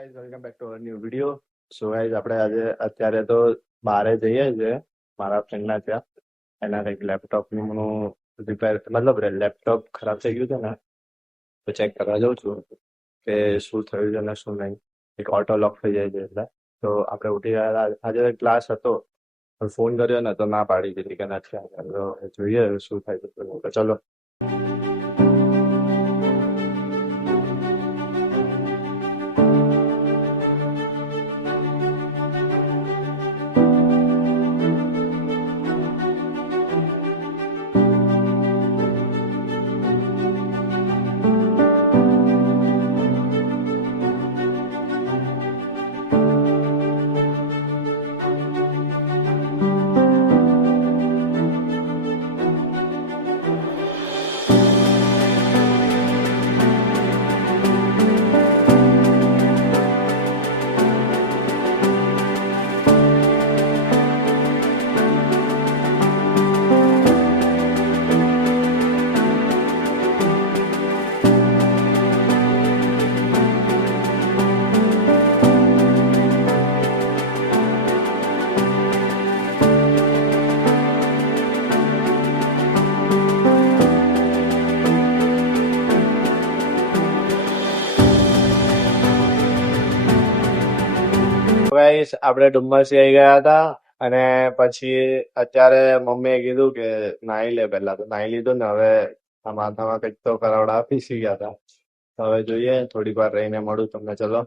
Guys welcome back to our new video. So guys આપણે આજે અત્યારે તો બહારે જઈએ છીએ મારા ફ્રેન્ડના ત્યાં. એના કંઈક લેપટોપનું રિપેર મતલબ લેપટોપ ખરાબ થઈ ગયું છે ને, તો ચેક કરવા જાઉં છું કે શું થયું છે ને શું નહીં. એક ઓટો લોક થઈ જાય છે એટલે. તો આપણે ઉઠી ગયા આજે ક્લાસ હતો, પણ ફોન કર્યો ને તો ના પાડી દીધી કે નથી આવ્યા. તો જોઈએ શું થાય છે. તો ચલો. ગાઈસ આપણે ડુમ્મસી આવી ગયા હતા અને પછી અત્યારે મમ્મીએ કીધું કે નાહી લે. પહેલા તો નાહી લીધું ને હવે આ માથામાં કંઈક તો કરાવડા પીસી ગયા હતા. તો હવે જોઈએ, થોડીક વાર રહીને મળું તમને. ચલો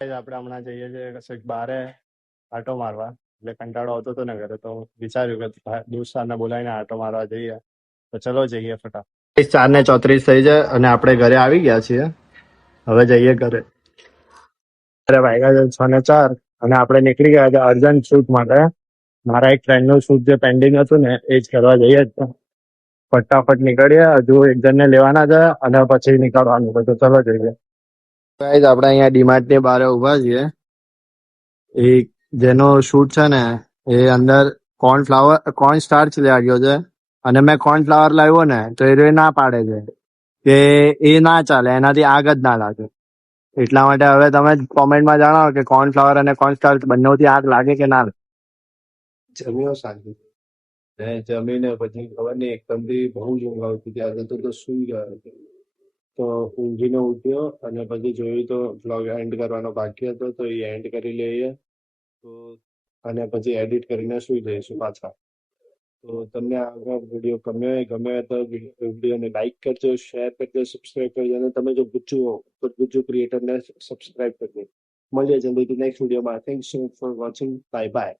Guys, આપણે હમણાં જઈએ છીએ કશેક બારે આટો મારવા. એટલે કંટાળો આવતો હતો ને ઘરે, તો વિચાર્યું કે દોસ્તારને બોલાવીને આટો મારવા જઈએ. તો ચલો જઈએ ફટાફટ. 4:34 થઈ જાય અને આપણે ઘરે આવી ગયા છીએ. હવે જઈએ ઘરે. અરે વાગ્યા છે 6:04 અને આપણે નીકળી ગયા છે અર્જન્ટ શૂટ માટે. મારા એક ફ્રેન્ડ નું શૂટ જે પેન્ડિંગ હતું ને એ જ કરવા જઈએ જ. ફટાફટ નીકળીએ, હજુ એક જણને લેવાના છે અને પછી નીકળવાનું છે. તો ચલો જઈએ. ગાઈઝ આપણે અહીંયા ડીમાર્ટ ની બહાર ઉભા છીએ. એ જેનો શૂટ છે ને એ અંદર કોર્ન સ્ટાર્ચ લેવા ગયો છે અને મેં કોર્નફ્લાવર લાવ્યો ને તો એ ના પાડે છે કે એ ના ચાલે, એનાથી આગ જ ના લાગે. એટલા માટે હવે તમે કોમેન્ટમાં જણાવો કે કોર્નફ્લાવર અને કોર્નસ્ટાર્ચ બંનેથી આગ લાગે કે ના લાગે. જમ્યો શાંતિ ને જમીને પછી ખબર નહીં એકદમથી બહુ જ ઊંઘ આવતી હતી. આજે તો સુઈ ગયો હતો. તો ઊંઘીને ઉઠ્યો અને પછી જોયું તો બ્લોગ એન્ડ કરવાનો બાકી હતો, તો એ એન્ડ કરી લઈએ તો અને પછી એડિટ કરીને સુઈ જઈશું પાછા. તો તમને આ વિડીયો ગમ્યો હોય તો વિડીયોને લાઈક કરજો, શેર કરજો, સબસ્ક્રાઇબ કરજો અને તમે જો ગુજ્જુ હો તો ગુજ્જુ ક્રિએટરને સબસ્ક્રાઇબ કરજો. મળીએ જલ્દીથી નેક્સ્ટ વિડીયોમાં. Thanks for watching. Bye bye.